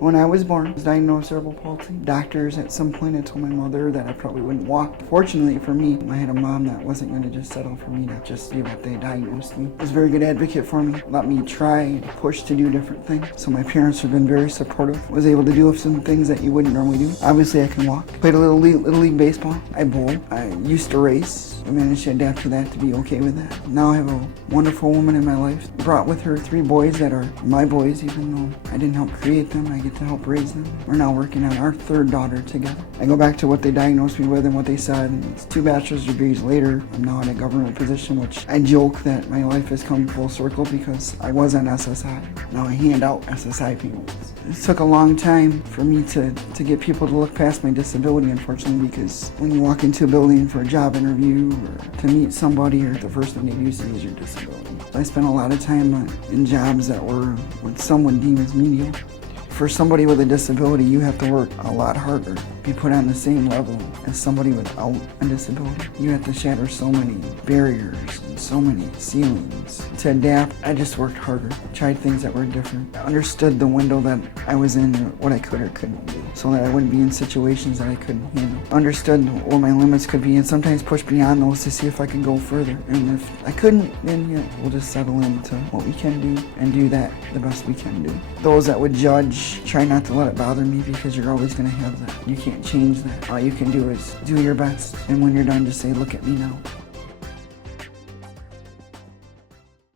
When I was born, I was diagnosed with cerebral palsy. Doctors at some point had told my mother that I probably wouldn't walk. Fortunately for me, I had a mom that wasn't going to just settle for me to just do what they diagnosed me. Was a very good advocate for me, let me try, push to do different things. So my parents have been very supportive. Was able to do some things that you wouldn't normally do. Obviously I can walk. Played a little league baseball. I bowl. I used to race. I managed to adapt to that, to be okay with that. Now I have a wonderful woman in my life. Brought with her 3 boys that are my boys, even though I didn't help create them. I get to help raise them. We're now working on our 3rd daughter together. I go back to what they diagnosed me with and what they said, and it's 2 bachelor's degrees later. I'm now in a government position, which I joke that my life has come full circle because I was on SSI. Now I hand out SSI payments. It took a long time for me to get people to look past my disability, unfortunately, because when you walk into a building for a job interview or to meet somebody, or the first thing they do see is your disability. I spent a lot of time in jobs that were what some would deem as menial. For somebody with a disability, you have to work a lot harder, be put on the same level as somebody without a disability. You have to shatter so many barriers and so many ceilings. To adapt, I just worked harder, tried things that were different. I understood the window that I was in, what I could or couldn't do, so that I wouldn't be in situations that I couldn't handle. Understood where my limits could be and sometimes push beyond those to see if I could go further. And if I couldn't, then yeah, we'll just settle into what we can do and do that the best we can do. Those that would judge, try not to let it bother me, because you're always going to have that. You can't change that. All you can do is do your best, and when you're done, just say, "Look at me now."